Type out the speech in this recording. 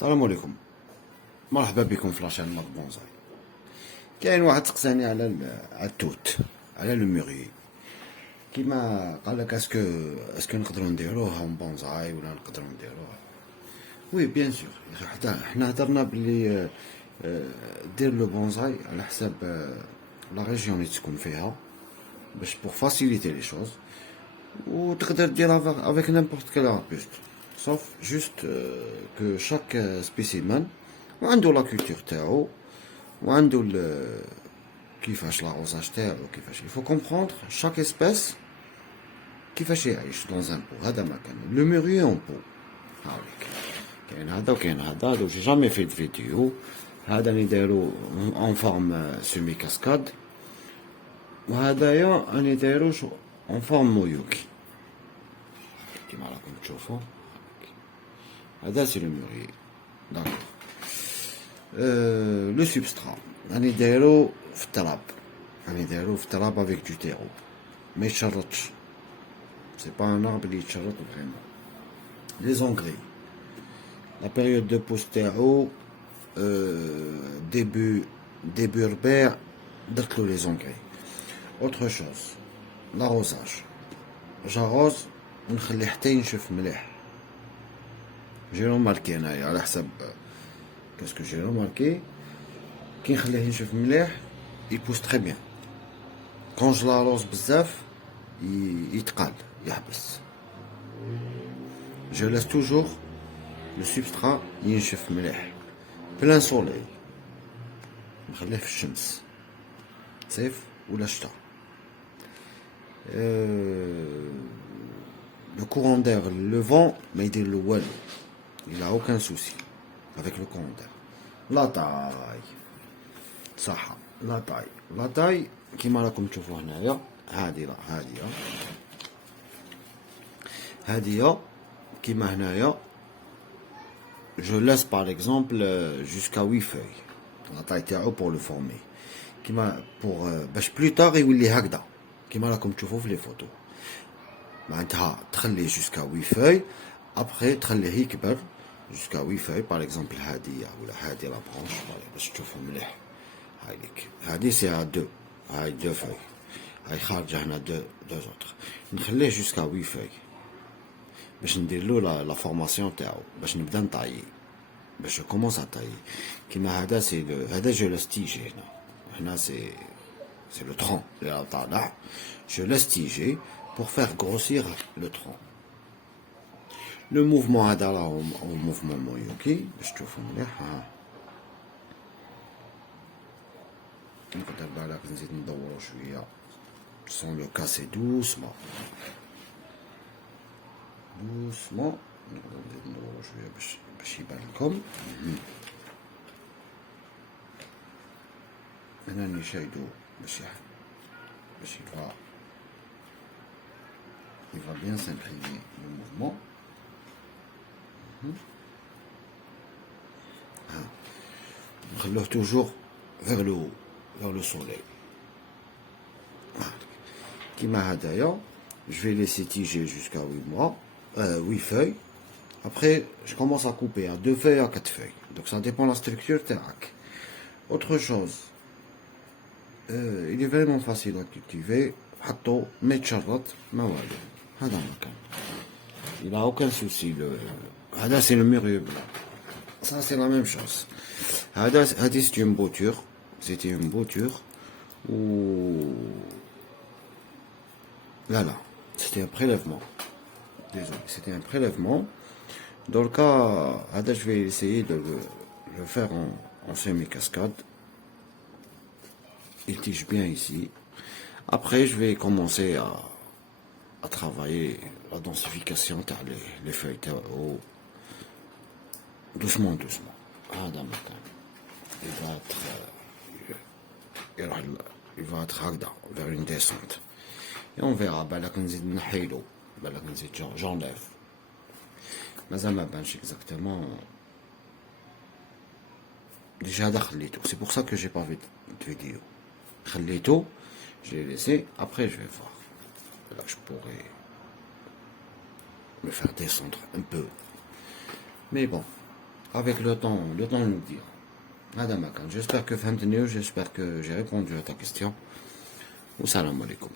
السلام عليكم. مرحبا بكم في لاشين مارك بونزاي. كاين واحد سقساني على التوت، على لو ميغي، كيما قال لك اسكو نقدروا نديروه اون بونزاي ولا نقدروا نديروه. وي بيان سور، حنا هضرنا بلي دير لو بونزاي على حساب لا ريجيون اللي تكون فيها باش بور فاسيليتي لي شوز، وتقدر ديرها افيك نيمبورت كال اربوست، sauf juste que chaque spécimen وعنده لا كولتور تاعو وعنده كيفاش لاغوزاج تاعو كيفاش il faut comprendre chaque espèce كيفاش يعيش dans un pot. هذا ما كان لو ميغي اون بو. هاوليك كاين هذا وكاين هذا، دو جي جامي في فيديو. هذا اللي دايرو اون فورم سيمي كاسكاد، وهذايا راني دايرو اون فورم مويوكي كيما راكم تشوفوا. هذا سي لو ميغي. داكور. لو سبسترا راني دايرو في التراب، راني دايرو في التراب افيك دو تيرو، ما يتشرطش، سي با ان اربر اللي يتشرط فريمون. لي زونغري لا بيريود دو بوست تاعو ديبي ربيع درتلو لي زونغري. اوتر شوز لاروزاج، جاروز ونخليه حتى ينشف مليح. جي روماركي انايا على حسب كاسكو جي روماركي كي نخليه ينشف مليح يبوس تري بيان. كون جو لاروز بزاف يتقال يحبس. جو لاس توجور لو سبسترا ينشف مليح بلان سولي، نخليه في الشمس صيف ولا شتا. Le courant d'air, le vent, mais il dit le wallo. Il n'a aucun souci avec le courant d'air. La taille. صح. La taille كيما راكم تشوفوا هنايا. هادية كيما هنايا. Je laisse par exemple jusqu'à 8 feuilles. La taille تاعو pour le former. كيما pour باش plus tard يولي هكذا كيما راكم تشوفوا في لي فوتو. معناتها تخليه جوسكا 8 فوي، ابخي تخليه يكبر جوسكا 8 فوي. باغ اكزومبل هادي ولا هادي لا برونش باش تشوفوا مليح. هايليك هادي سي ا 2، هاي 2 فوي، هاي خارجه هنا 2 زوتر. نخليه جوسكا 8 فوي باش ندير له لا فورماسيون تاعو، باش نبدا نطايي، باش كومونس اطايي. كيما هذا سي هذا جو لاستيجي هنا سي le tronc اللي طالع. Je laisse tiger pour faire grossir le tronc. Le mouvement هذا راهو mouvement مويوكي باش تشوفوا مليح. نقدر بالك نزيد ندورو شويه sans le casser doucement. نقدر نزيد ندورو شويه باش يبان لكم. هنا نشايدو باش il va bien s'imprégner le mouvement. نخلوه toujours vers le haut, vers le soleil. كيما هدايا je vais laisser tiger jusqu'à 8 mois, 8 feuilles. Après je commence à couper à 2 feuilles à 4 feuilles, donc ça dépend de la structure تاعك. Autre chose, il est vraiment facile à cultiver. حطو ما يتشرط ما والو. هذا ما كان il a aucun souci. هذا سي لو ميغي بلا. Ça c'est la même chose. هذه c'est une bouture, c'était une bouture ou là c'était un prélèvement. Désolé, c'était un prélèvement. Dans le cas هذا je vais essayer de le faire en semi-cascade. Il tige bien ici. Après, je vais commencer à travailler la densification de les feuilles doucement. Il va être vers une descente. Et on verra. J'enlève. Mais ça m'a pas exactement. Déjà, c'est pour ça que j'ai pas vu de vidéo. خليته, je l'ai laissé, après je vais voir. Là je pourrais me faire descendre un peu. Mais bon, avec le temps nous dire. هذا ما كان. J'espère que فهمتني, j'espère que j'ai répondu à ta question. Wa salam alaikum.